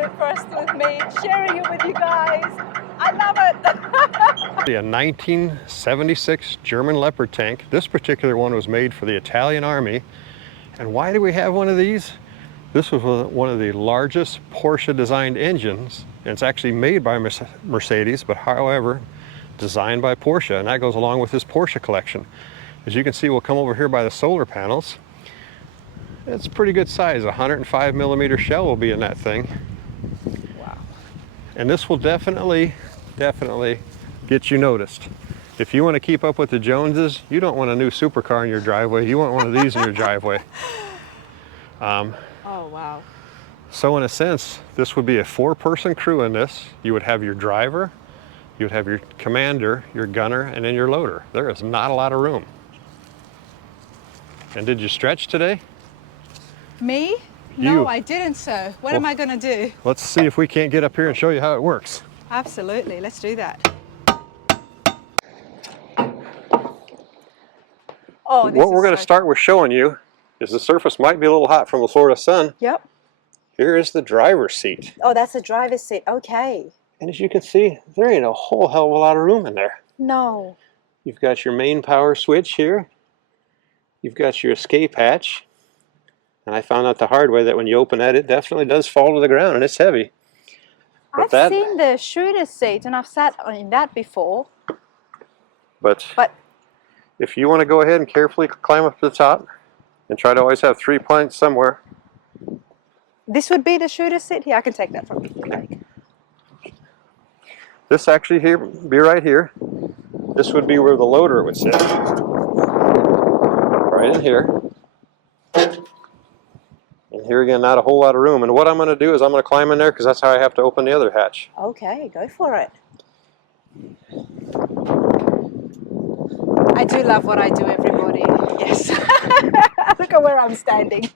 absolute first with me, sharing it with you guys. I love it. A 1976 German Leopard tank. This particular one was made for the Italian Army. And why do we have one of these? This was one of the largest Porsche designed engines. And it's actually made by Mercedes, but however, designed by Porsche. And that goes along with this Porsche collection. As you can see, we'll come over here by the solar panels. It's a pretty good size. A 105 millimeter shell will be in that thing. Wow. And this will definitely get you noticed. If you want to keep up with the Joneses, you don't want a new supercar in your driveway. You want one of these in your driveway. Oh, wow. So in a sense, this would be a 4-person crew in this. You would have your driver, you would have your commander, your gunner, and then your loader. There is not a lot of room. And did you stretch today? Me? No, I didn't, sir. What am I going to do? Let's see if we can't get up here and show you how it works. Absolutely. Let's do that. Oh, this what we're going to start with showing you is the surface might be a little hot from the Florida sun. Yep. Here is the driver's seat. Oh, that's the driver's seat. Okay. And as you can see, there ain't a whole hell of a lot of room in there. No. You've got your main power switch here. You've got your escape hatch. And I found out the hard way that when you open that, it definitely does fall to the ground, and it's heavy. But I've seen the shooter's seat, and I've sat in that before. But if you want to go ahead and carefully climb up to the top, and try to always have 3 planks somewhere. This would be the shooter's seat? Here, I can take that from you. Okay. This actually be right here. This would be where the loader would sit. Right in here. And here again, not a whole lot of room. And what I'm going to do is I'm going to climb in there because that's how I have to open the other hatch. Okay, go for it. I do love what I do, everybody. Yes. Look at where I'm standing.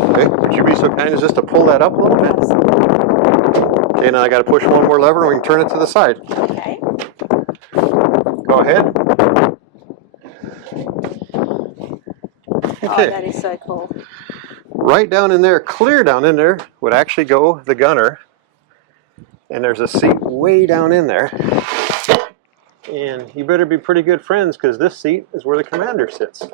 Okay, would you be so kind as just to pull that up a little bit? Okay, now I got to push one more lever and we can turn it to the side. Okay. Go ahead. Okay. Oh, that is so cool. Right down in there, clear down in there, would actually go the gunner. And there's a seat way down in there. And you better be pretty good friends because this seat is where the commander sits.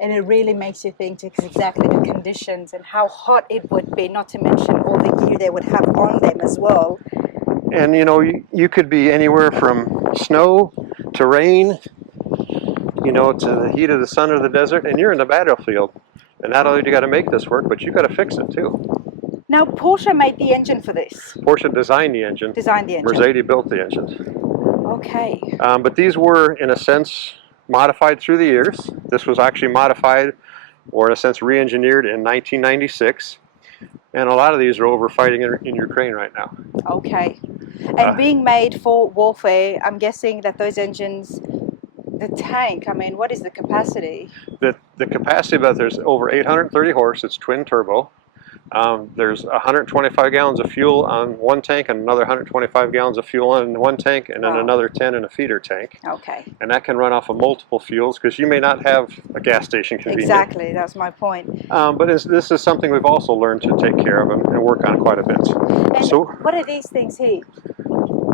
And it really makes you think exactly the conditions and how hot it would be, not to mention all the gear they would have on them as well. And you know, you could be anywhere from snow to rain, you know, to the heat of the sun or the desert, and you're in the battlefield. And not only do you got to make this work, but you got to fix it too. Now, Porsche made the engine for this. Porsche designed the engine. Designed the engine. Mercedes built the engine. Okay. But these were, in a sense, modified through the years. This was actually modified, or in a sense, re-engineered in 1996. And a lot of these are over fighting in Ukraine right now. Okay. And being made for warfare, I'm guessing that those engines, the tank, I mean, what is the capacity? The capacity, but there's over 830 horse. It's twin turbo. There's 125 gallons of fuel on one tank and another 125 gallons of fuel on one tank and then another 10 in a feeder tank. Okay. And that can run off of multiple fuels because you may not have a gas station convenient. Exactly, that's my point. But this is something we've also learned to take care of and work on quite a bit. And so, what are these things here?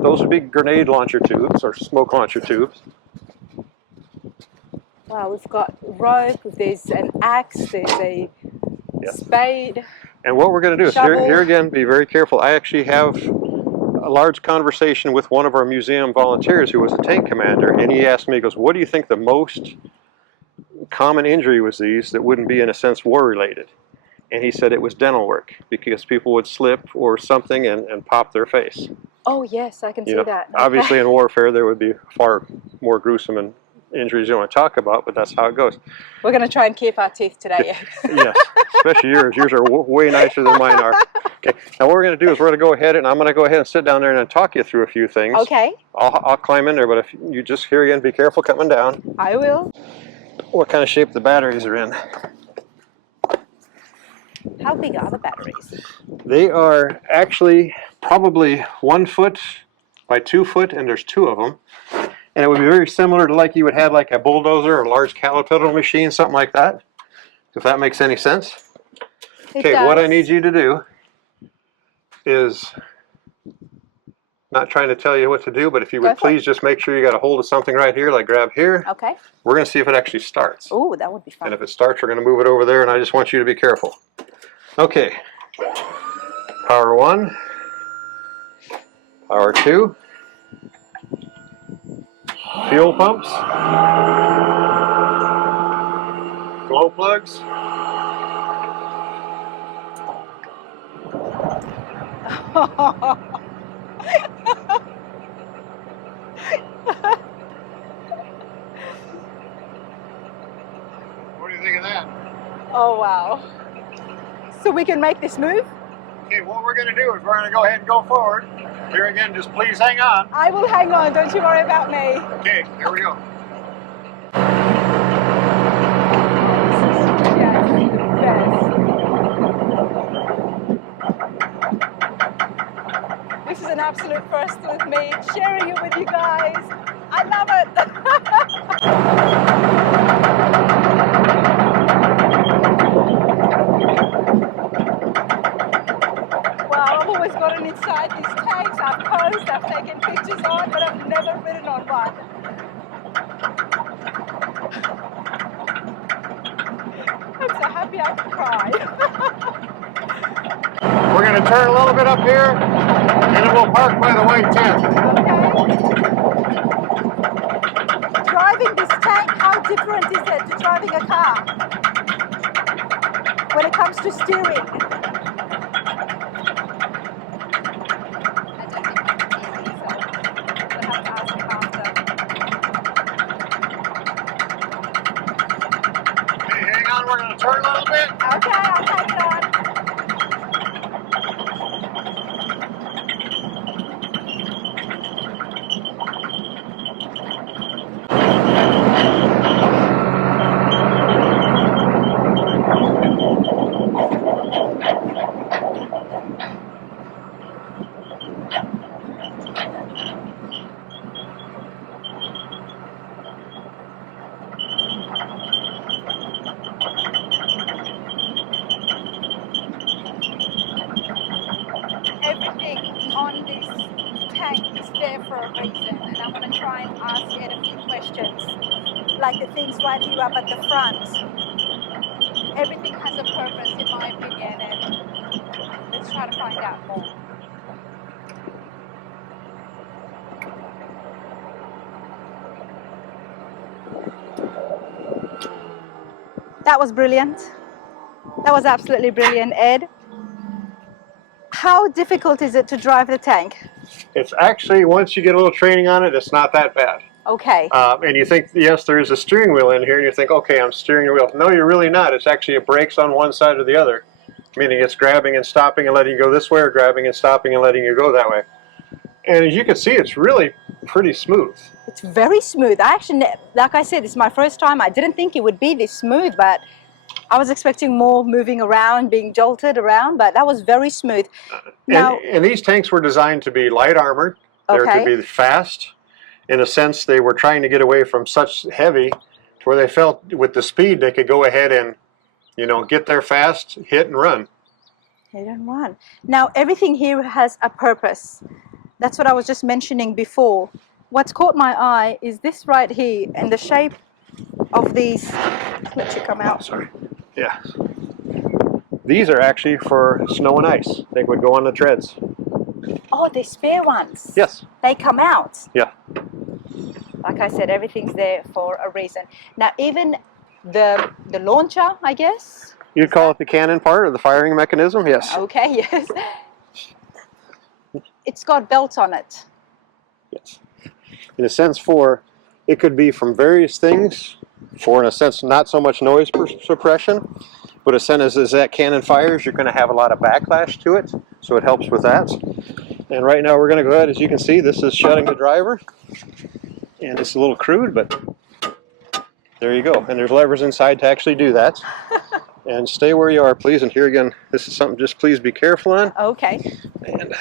Those would be grenade launcher tubes or smoke launcher tubes. Wow, we've got rope, there's an axe, there's a spade. And what we're going to do is, here again, be very careful. I actually have a large conversation with one of our museum volunteers who was a tank commander, and he asked me, he goes, what do you think the most common injury was these that wouldn't be, in a sense, war-related? And he said it was dental work, because people would slip or something and pop their face. Oh, yes, I can see that. Obviously, in warfare, there would be far more gruesome and injuries you don't want to talk about, but that's how it goes. We're going to try and keep our teeth today. Yes, especially yours. Yours are way nicer than mine are. Okay, now what we're going to do is we're going to go ahead and I'm going to go ahead and sit down there and talk you through a few things. Okay. I'll climb in there, but if you just here again, be careful coming down. I will. What kind of shape the batteries are in. How big are the batteries? They are actually probably 1 foot by 2 foot, and there's 2 of them. And it would be very similar to like you would have like a bulldozer or a large caterpillar machine, something like that, if that makes any sense. Okay, what I need you to do is, not trying to tell you what to do, but if you would please just make sure you got a hold of something right here, like grab here. Okay. We're going to see if it actually starts. Oh, that would be fun. And if it starts, we're going to move it over there, and I just want you to be careful. Okay. Power 1. Power 2. Fuel pumps. Glow plugs. What do you think of that? Oh, wow. So we can make this move? Okay, what we're going to do is we're going to go ahead and go forward. Here again, just please hang on. I will hang on, don't you worry about me. Okay, here we go. This is an absolute first with me, sharing it with you guys. I love it. Wow, I've always gotten inside these tanks. I've posed, I've taken pictures on, but I've never ridden on one. I'm so happy I could cry. We're going to turn a little bit up here, and then we'll park by the white tent. Okay. Driving this tank, how different is it to driving a car? When it comes to steering? We're going to turn a little bit. Okay, I'll take it on. Everything on this tank is there for a reason, and I'm going to try and ask Ed a few questions, like the things right here up at the front. Everything has a purpose, in my opinion, and let's try to find out more. That was brilliant. That was absolutely brilliant, Ed. How difficult is it to drive the tank? It's actually, once you get a little training on it, it's not that bad. Okay. And you think, yes, there is a steering wheel in here, and you think, okay, I'm steering the wheel. No, you're really not. It's actually, it brakes on one side or the other, meaning it's grabbing and stopping and letting you go this way, or grabbing and stopping and letting you go that way. And as you can see, it's really pretty smooth. It's very smooth. I actually, like I said, it's my first time. I didn't think it would be this smooth, but I was expecting more moving around, being jolted around, but that was very smooth. Now, and these tanks were designed to be light armored. They're to be fast. In a sense, they were trying to get away from such heavy to where they felt with the speed they could go ahead and, you know, get there fast, hit and run. Hit and run. Now, everything here has a purpose. That's what I was just mentioning before. What's caught my eye is this right here, and the shape of these. Let you come out. Oh, sorry. Yeah. These are actually for snow and ice. They would go on the treads. Oh, they're spare ones. Yes. They come out. Yeah. Like I said, everything's there for a reason. Now, even the launcher, I guess. You'd call it the cannon part or the firing mechanism, yes. Okay, yes. It's got belts on it. Yes. In a sense, it could be from various things. For, in a sense, not so much noise suppression, but as soon as that cannon fires, you're going to have a lot of backlash to it, so it helps with that. And right now we're going to go ahead, as you can see, this is shutting the driver. And it's a little crude, but there you go. And there's levers inside to actually do that. And stay where you are, please. And here again, this is something just please be careful on. Okay. And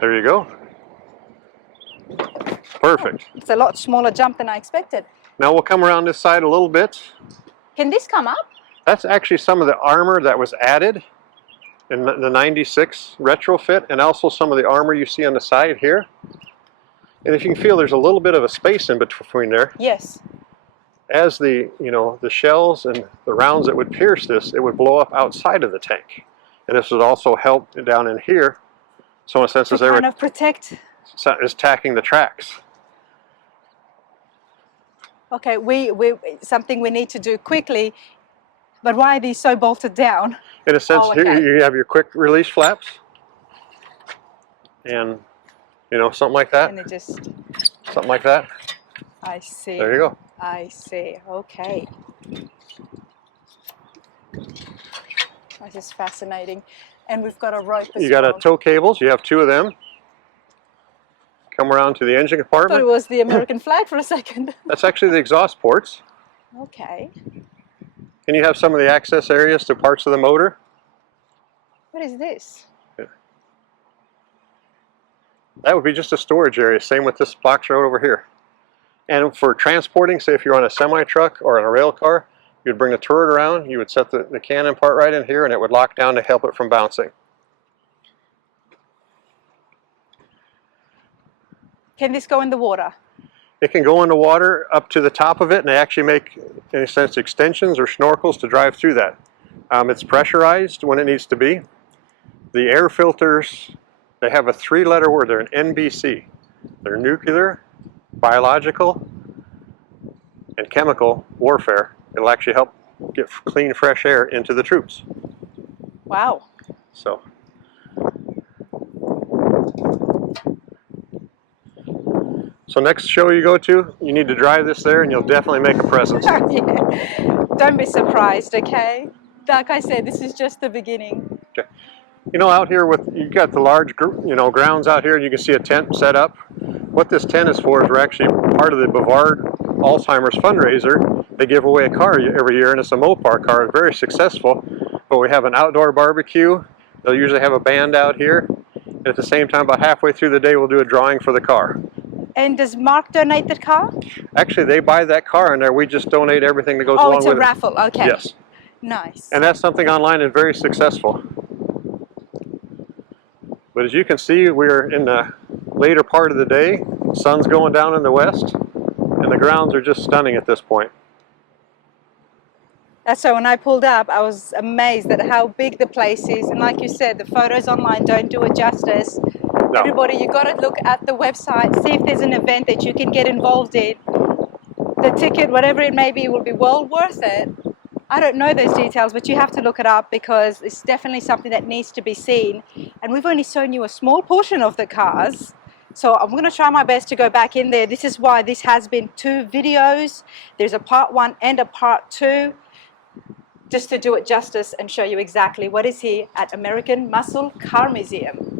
there you go. Perfect. It's a lot smaller jump than I expected. Now we'll come around this side a little bit. Can this come up? That's actually some of the armor that was added in the 96 retrofit, and also some of the armor you see on the side here. And if you can feel, there's a little bit of a space in between there. Yes. As the shells and the rounds that would pierce this, it would blow up outside of the tank. And this would also help down in here. So in a sense, To as they kind were of protect. is tacking the tracks. Okay, something we need to do quickly. But why are these so bolted down? In a sense, Oh, okay. here you have your quick release flaps. And, something like that. And it just, Something like that. I see. There you go. I see. Okay. This is fascinating. And we've got a rope as You got well. a tow cables. You have two of them. Come around to the engine I thought compartment. it was the American flag for a second. That's actually the exhaust ports. Okay. And you have some of the access areas to parts of the motor. What is this? That would be just a storage area. Same with this box right over here. And for transporting, say if you're on a semi-truck or on a rail car, you'd bring the turret around, you would set the cannon part right in here, and it would lock down to help it from bouncing. Can this go in the water? It can go in the water up to the top of it, and they actually make, in a sense, extensions or snorkels to drive through that. It's pressurized when it needs to be. The air filters, they have a three-letter word. They're an NBC. They're nuclear, biological, and chemical warfare. It'll actually help get clean, fresh air into the troops. Wow. So next show you go to, you need to drive this there, and you'll definitely make a presence. Yeah. Don't be surprised, okay? Like I said, this is just the beginning. Okay. Out here you've got the large, grounds out here, and you can see a tent set up. What this tent is for is we're actually part of the Bavard Alzheimer's fundraiser. They give away a car every year, and it's a Mopar car. It's very successful. But we have an outdoor barbecue. They'll usually have a band out here. And at the same time, about halfway through the day, we'll do a drawing for the car. And does Mark donate the car? Actually, they buy that car in there. We just donate everything that goes along with it. Oh, it's a raffle. Okay. Yes. Nice. And that's something online and very successful. But as you can see, we're in the later part of the day. Sun's going down in the west, and the grounds are just stunning at this point. That's so when I pulled up, I was amazed at how big the place is. And like you said, the photos online don't do it justice. No. Everybody, you got to look at the website, see if there's an event that you can get involved in. The ticket, whatever it may be, will be well worth it. I don't know those details, but you have to look it up because it's definitely something that needs to be seen. And we've only shown you a small portion of the cars. So I'm going to try my best to go back in there. This is why this has been 2 videos. There's a part 1 and a part 2. Just to do it justice and show you exactly what is here at American Muscle Car Museum.